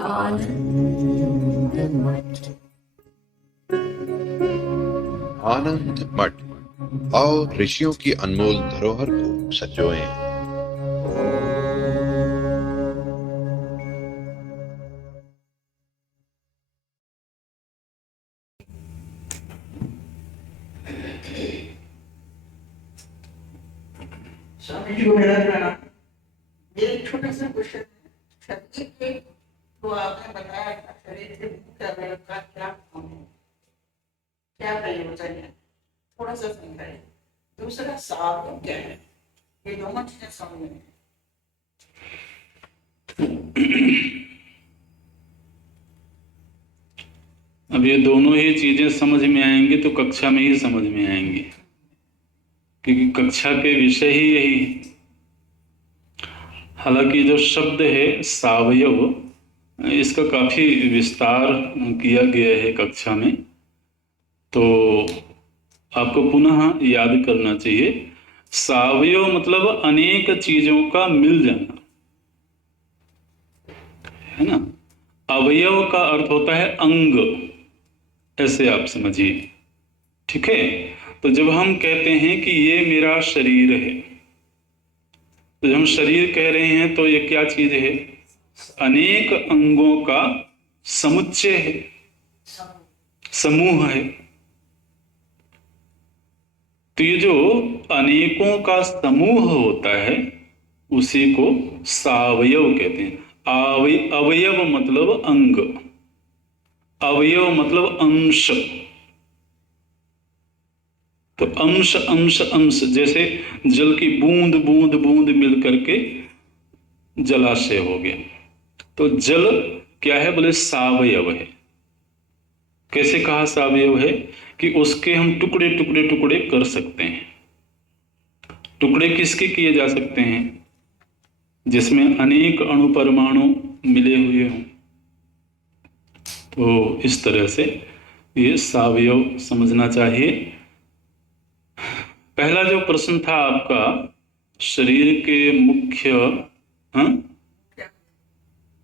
आनंद मठ और ऋषियों की अनमोल धरोहर को संजोएं। स्वामी जी को मेरा प्रणाम। ये एक छोटा सा क्वेश्चन है। शरीर के तो आपने बताया था, शरीर के मुख्य अवयव का क्या काम है, क्या प्रयोजन है, थोड़ा सा समझाइए। दूसरा सावयव क्या है, ये दोनों चीजें समझ में। अब ये दोनों ही चीजें समझ में आएंगी तो कक्षा में ही समझ में आएंगी, क्योंकि कक्षा के विषय ही यही है। हालांकि जो शब्द है सावयव, इसका काफी विस्तार किया गया है कक्षा में, तो आपको पुनः याद करना चाहिए। सावयव मतलब अनेक चीजों का मिल जाना, है ना। अवयव का अर्थ होता है अंग, ऐसे आप समझिए, ठीक है। तो जब हम कहते हैं कि ये मेरा शरीर है, तो जब हम शरीर कह रहे हैं तो ये क्या चीज है? अनेक अंगों का समुच्चय है, समूह है। तो ये जो अनेकों का समूह होता है उसी को सावयव कहते हैं। अवयव मतलब अंग, अवयव मतलब अंश। तो अंश अंश अंश, जैसे जल की बूंद बूंद बूंद मिल करके जलाशय हो गया। तो जल क्या है? बोले सावयव है। कैसे कहा सावयव है? कि उसके हम टुकड़े टुकड़े टुकड़े कर सकते हैं। टुकड़े किसके किए जा सकते हैं? जिसमें अनेक अणु परमाणु मिले हुए हों। तो इस तरह से ये सावयव समझना चाहिए। पहला जो प्रश्न था आपका, शरीर के मुख्य, हाँ,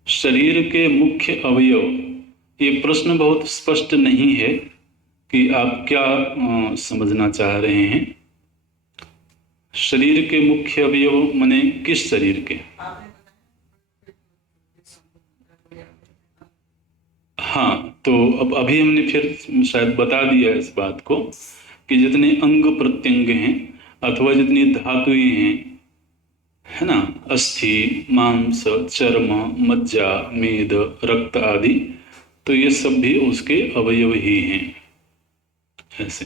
शरीर के मुख्य अवयव, ये प्रश्न बहुत स्पष्ट नहीं है कि आप क्या समझना चाह रहे हैं। शरीर के मुख्य अवयव माने किस शरीर के? हाँ, तो अब अभी हमने फिर शायद बता दिया इस बात को कि जितने अंग प्रत्यंग हैं अथवा जितनी धातुएं हैं, है ना, अस्थि, मांस, चर्म, मज्जा, मेद, रक्त आदि, तो ये सब भी उसके अवयव ही हैं, ऐसे।